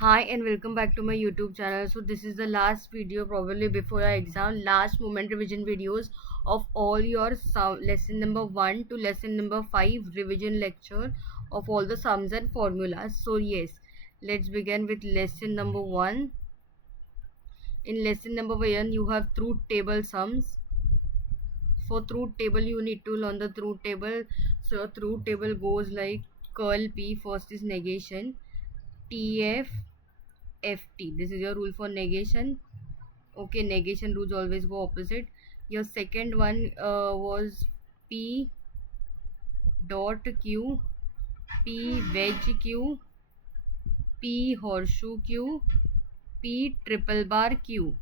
Hi and welcome back to my YouTube channel. So this is the last video probably before your exam, last moment revision videos of all your lesson number 1 to lesson number 5 revision lecture of all the sums and formulas. So yes, let's begin with lesson number 1. In lesson number 1 you have truth table sums. For truth table you need to learn the truth table. So truth table goes like curl P, first is negation, TF FT. This is your rule for negation. Okay, negation rules always go opposite. Your second one was P dot Q, P wedge Q, P horseshoe Q, P triple bar Q.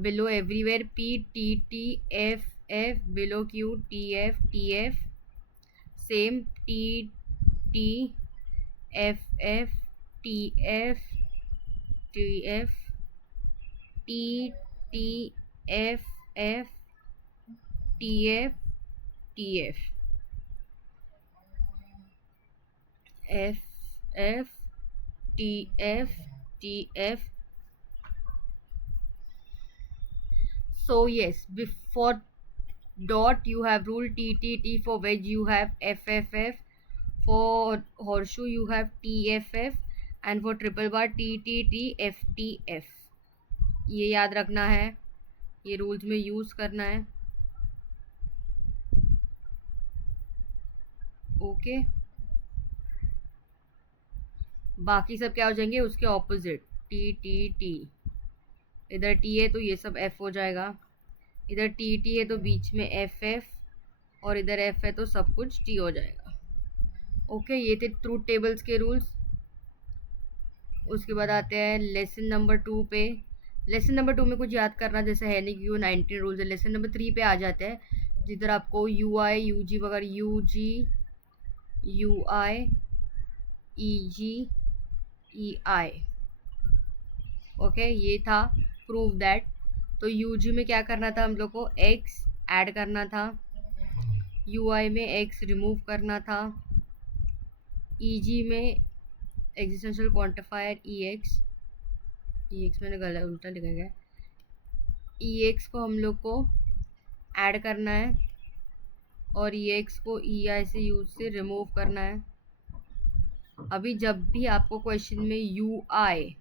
Below everywhere P T T F F, below Q T F T F, same T T F F T F T F T T F F T F T F F F T F T F. So yes, before dot you have rule T T T, for wedge you have F F F, for horseshoe you have T F F, and for triple bar T T T F T F. ये याद रखना है, ये rules में use करना है. Okay, बाकी सब क्या हो जाएंगे उसके ऑपोजिट. टी टी टी, इधर टी है तो ये सब एफ हो जाएगा, इधर टी टी है तो बीच में एफ एफ, और इधर एफ है तो सब कुछ टी हो जाएगा. ओके, ये थे ट्रूथ टेबल्स के रूल्स. उसके बाद आते हैं लेसन नंबर 2 पे. लेसन नंबर 2 में कुछ याद करना जैसे है नहीं क्योंकि 19 रूल्स है. लेसन नंबर 3 पे आ जाते हैं जिधर आपको यू आई यू जी वगैरह, U G U I E G E I. Okay, ये था प्रूव दैट. तो यू जी में क्या करना था हम लोग को, एक्स ऐड करना था, यू आई में एक्स रिमूव करना था, ई जी में एग्जिस्टेंशियल क्वांटिफायर ई एक्स मैंने गलत उल्टा लिखा गया, ई एक्स को हम लोग को ऐड करना है और ई एक्स को ई आई से यूज से रिमूव करना है. अभी जब भी आपको क्वेश्चन में यू आई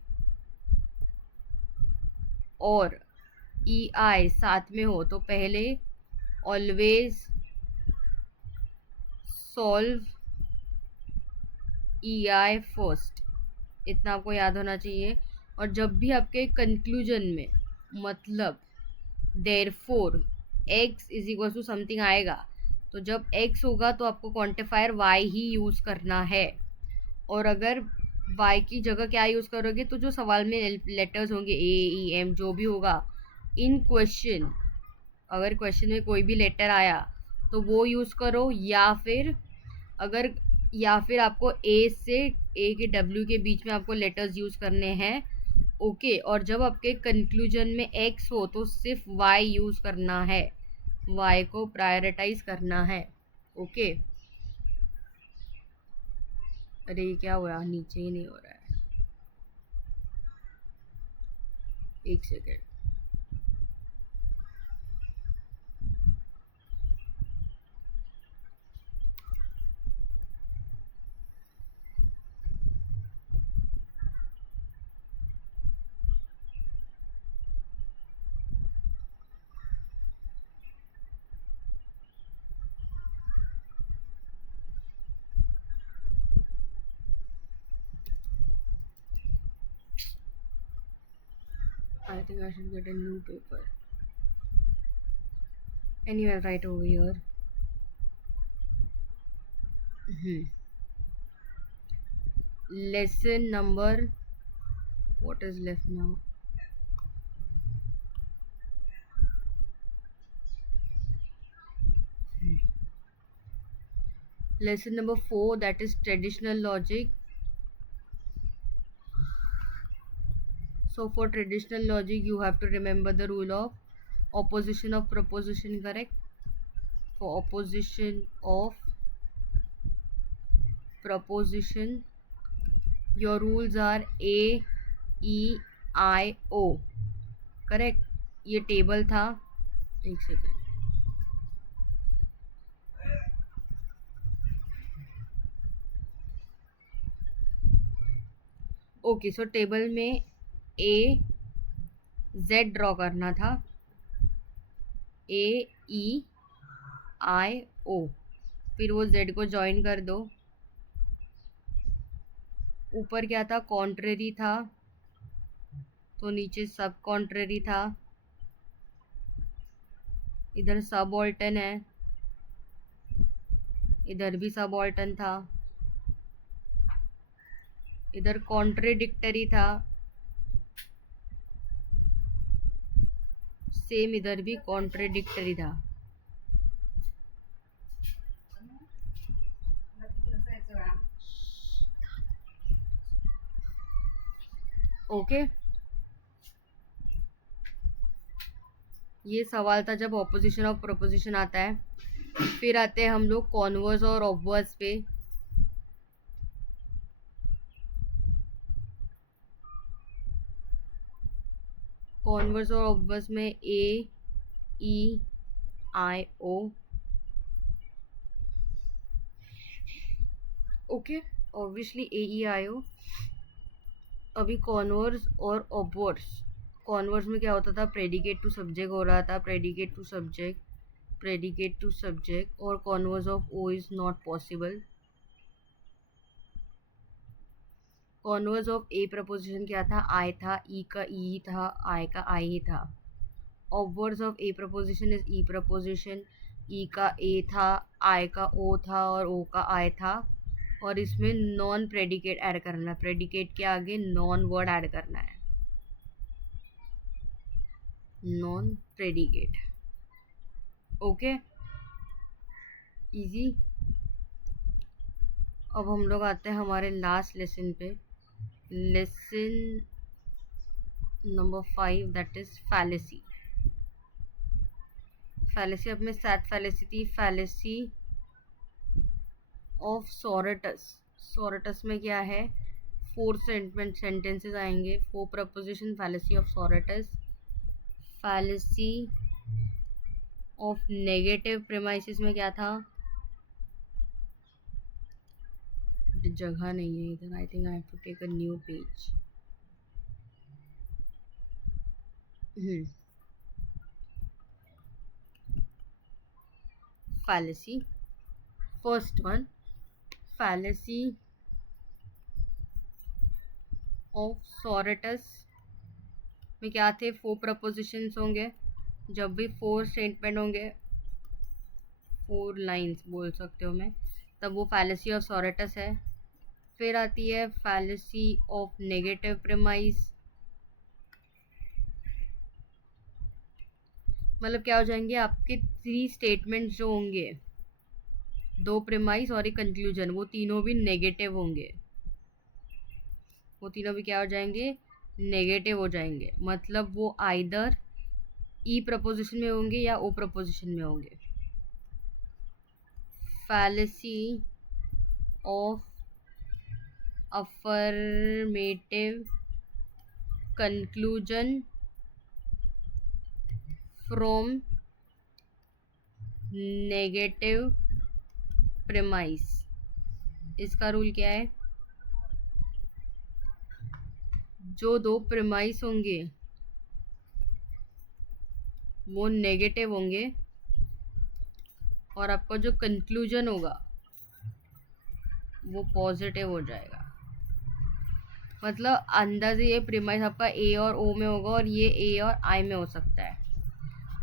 और ई आई साथ में हो तो पहले ऑलवेज सॉल्व ई आई फर्स्ट, इतना आपको याद होना चाहिए. और जब भी आपके कंक्लूजन में मतलब therefore x is equal to something आएगा, तो जब x होगा तो आपको क्वांटिफायर y ही यूज़ करना है. और अगर y की जगह क्या यूज़ करोगे तो जो सवाल में लेटर्स होंगे ए ई एम जो भी होगा इन क्वेश्चन, अगर क्वेश्चन में कोई भी लेटर आया तो वो यूज़ करो, या फिर आपको ए से ए के डब्ल्यू के बीच में आपको लेटर्स यूज़ करने हैं. ओके, और जब आपके कंक्लूजन में एक्स हो तो सिर्फ वाई यूज़ करना है, वाई को प्रायोरिटाइज करना है. ओके, अरे ये क्या हो रहा है, नीचे ही नहीं हो रहा है, एक second. I think I should get a new paper. Anyway, I'll write over here. Lesson number, what is left now? Lesson number 4, that is traditional logic. So for traditional logic you have to remember the rule of opposition of proposition, correct? For opposition of proposition your rules are A E I O, correct. ये table था, एक second, okay. सो table में ए Z draw करना था, ए E I ओ, फिर वो Z को join कर दो। ऊपर क्या था, कॉन्ट्रेरी था, तो नीचे सब कॉन्ट्रेरी था। इधर सब ऑल्टन है, इधर भी सब ऑल्टन था। इधर कॉन्ट्रेडिक्टरी था, सेम इधर भी कॉन्ट्रेडिक्टरी था। ओके, ये सवाल था जब ऑपोजिशन ऑफ प्रोपोजिशन आता है। फिर आते हैं हम लोग कॉन्वर्स और ऑब्वर्स पे। कॉन्वर्स और ऑब्वर्स में ए E I O, okay, obviously A E I ओ। अभी कॉन्वर्स और ऑब्वर्स, कॉन्वर्स में क्या होता था, प्रेडिकेट टू सब्जेक्ट हो रहा था, predicate to subject, predicate to subject, और converse of O is not possible. Converse of a proposition क्या था, आई था, ई का ई था, आई का आई ही था। Obverse of a proposition is E proposition, E का ए था, आई का ओ था और ओ का आई था। और इसमें नॉन प्रेडिकेट ऐड करना है, प्रेडिकेट के आगे नॉन वर्ड ऐड करना है, नॉन प्रेडिकेट। Okay, easy. अब हम लोग आते हैं हमारे लास्ट लेसन पे, lesson number 5, that is fallacy. Fallacy अब में 7 फैलेसी थी, फैलेसी ऑफ सोरेटस। सोरेटस में क्या है, 4 सेंटेंसेस आएंगे, 4 proposition, fallacy of sorites. Fallacy of negative premises में क्या था, जगह नहीं है इधर, I think I have to take a new page. fallacy, first one, fallacy of Soratus में क्या थे, 4 प्रपोजिशंस होंगे, जब भी 4 स्टेटमेंट होंगे, 4 लाइंस बोल सकते हो मैं, तब वो fallacy ऑफ Soratus है। फिर आती है fallacy ऑफ नेगेटिव प्रीमाइस, मतलब क्या हो जाएंगे आपके 3 स्टेटमेंट जो होंगे, 2 प्रीमाइस और एक कंक्लूजन, वो तीनों भी नेगेटिव होंगे, वो तीनों भी क्या हो जाएंगे, नेगेटिव हो जाएंगे। मतलब वो आइदर ई प्रपोजिशन में होंगे या ओ प्रपोजिशन में होंगे। Fallacy of affirmative conclusion from negative premise, इसका रूल क्या है, जो 2 प्रीमाइस होंगे वो नेगेटिव होंगे और आपका जो कंक्लूजन होगा वो पॉजिटिव हो जाएगा। मतलब अंदाजे ये प्रीमाइस आपका ए और ओ में होगा और ये ए और आई में हो सकता है,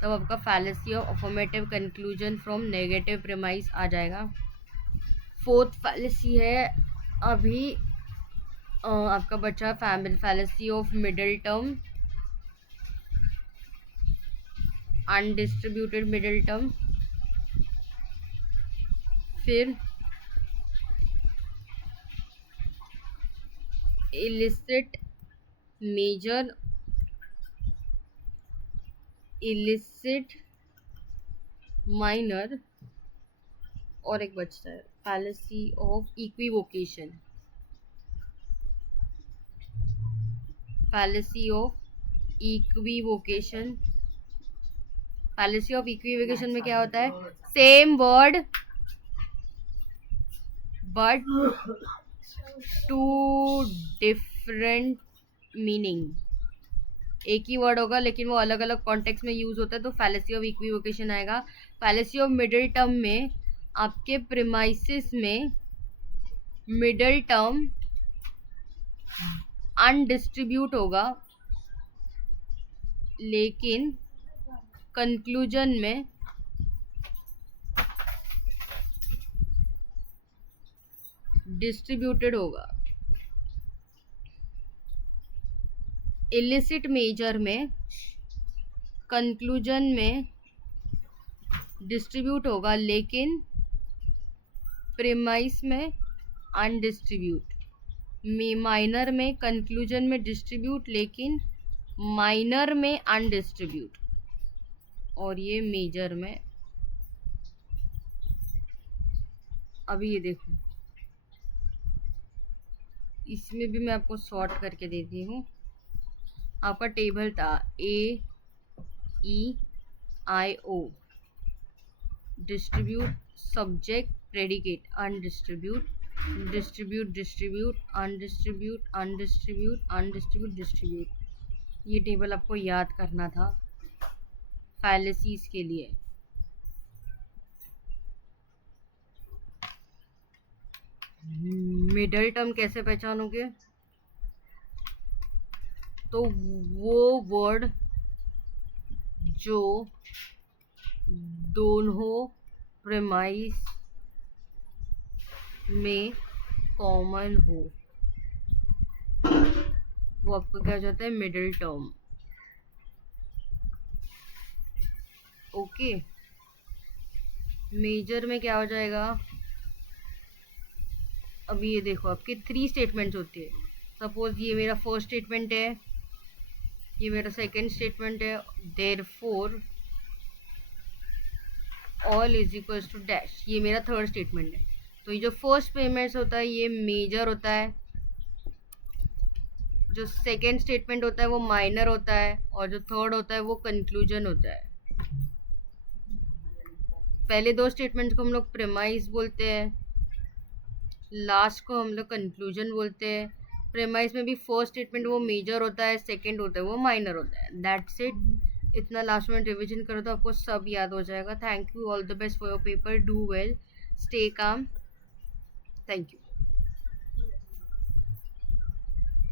तब आपका fallacy of affirmative conclusion from negative premise आ जाएगा। 4th फैलेसी है अभी आपका बचा fallacy of middle term, undistributed middle term. फिर इलिसिट मेजर, इलिसिट माइनर, और एक बचता है fallacy of equivocation. fallacy of equivocation. fallacy of equivocation में क्या होता है? Same word but two different meaning. एक ही वर्ड होगा लेकिन वो अलग अलग कॉन्टेक्स्ट में यूज होता है, तो फैलेसी ऑफ इक्विवोकेशन आएगा. फैलेसी ऑफ मिडिल टर्म में आपके प्रीमाइसिस में मिडिल टर्म अनडिस्ट्रीब्यूट होगा लेकिन कंक्लूजन में डिस्ट्रीब्यूटेड होगा. इलिसिट मेजर में कंक्लूजन में डिस्ट्रीब्यूट होगा लेकिन प्रीमाइस में अनडिस्ट्रीब्यूट. माइनर में कंक्लूजन में डिस्ट्रीब्यूट लेकिन माइनर में अनडिस्ट्रीब्यूट. और ये मेजर में. अभी ये देखो, इसमें भी मैं आपको सॉर्ट करके देती हूँ. आपका टेबल था AEIO, distribute, subject, predicate, undistribute, distribute, distribute, undistribute, undistribute, undistribute, distribute. ये टेबल आपको याद करना था फैलेसीज के लिए. मिडल टर्म कैसे पहचानोगे? तो वो वर्ड जो दोनों प्रीमाइस में कॉमन हो वो आपको क्या हो जाता है? Middle term. ओके. मेजर में क्या हो जाएगा? अभी ये देखो, आपकी 3 स्टेटमेंट्स होती है. सपोज ये मेरा फर्स्ट स्टेटमेंट है, ये मेरा सेकंड स्टेटमेंट है. Therefore all is equals to dash, ये मेरा थर्ड स्टेटमेंट है. तो ये जो फर्स्ट पेमेंट्स होता है ये मेजर होता है, जो सेकंड स्टेटमेंट होता है वो माइनर होता है, और जो थर्ड होता है वो कंक्लूजन होता है. पहले 2 स्टेटमेंट्स को हम लोग प्रीमाइस बोलते हैं, लास्ट को हम लोग कंक्लूजन बोलते हैं. प्रीमाइस में भी फर्स्ट स्टेटमेंट वो मेजर होता है, सेकंड होता है वो माइनर होता है. That's it. इतना लास्ट में रिवीजन करो तो आपको सब याद हो जाएगा. Thank you. All the best for your paper. Do well. Stay calm. Thank you.